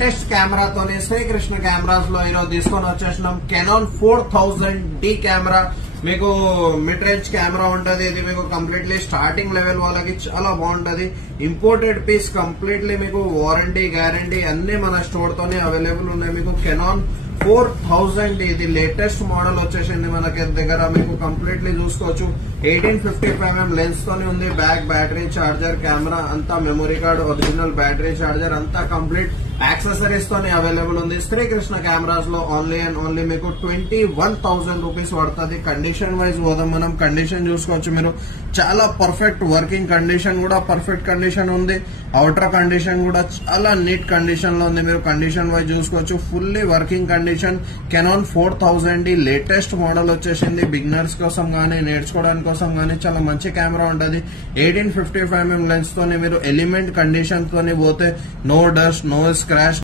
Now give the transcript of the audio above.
Latest కెమెరాతోనే Srikrishna cameras లో ఈరోజు తీసుకొని వచ్చేసినాం కెనాన్ 4000D కెమెరా. మీకు మిడ్ రేంజ్ కెమెరా ఉంటది. ఇది మీకు కంప్లీట్లీ స్టార్టింగ్ లెవెల్ వాళ్ళకి చాలా బాగుంటది. ఇంపోర్టెడ్ పీస్, కంప్లీట్లీ మీకు వారంటీ గ్యారంటీ అన్ని మన స్టోర్ తోనే అవైలబుల్ ఉన్నాయి. మీకు కెనాన్ 4000 ఇది లేటెస్ట్ మోడల్ వచ్చేసింది మనకి దగ్గర. మీకు కంప్లీట్లీ చూసుకోవచ్చు 1855mm లెన్స్ తోనే ఉంది. బ్యాక్ బ్యాటరీ చార్జర్, కెమెరా అంతా, memory card, original battery charger అంతా కంప్లీట్ యాక్సెసరీస్ తోనే అవైలబుల్ ఉంది. శ్రీకృష్ణ కెమెరాస్ లో ఓన్లీ అండ్ ఓన్లీ మీకు 21,000 రూపీస్ పడుతుంది. కండిషన్ వైజ్ పోదాం మనం. కండిషన్ చూసుకోవచ్చు మీరు, చాలా పర్ఫెక్ట్ వర్కింగ్ కండిషన్ కూడా పర్ఫెక్ట్ కండిషన్ ఉంది. అవుటర్ కండిషన్ కూడా చాలా నీట్ కండిషన్ లో ఉంది. మీరు కండిషన్ వైజ్ చూసుకోవచ్చు, fully working condition. Canon 4000D latest model వచ్చేసింది. బిగినర్స్ కోసం గానీ, నేర్చుకోవడానికి కోసం గానీ చాలా మంచి కెమెరా ఉంటది. 1855mm లెన్స్ తోని మీరు ఎలిమెంట్ కండిషన్ తోని పోతే నో డస్ట్, నో స్క్రాచ్,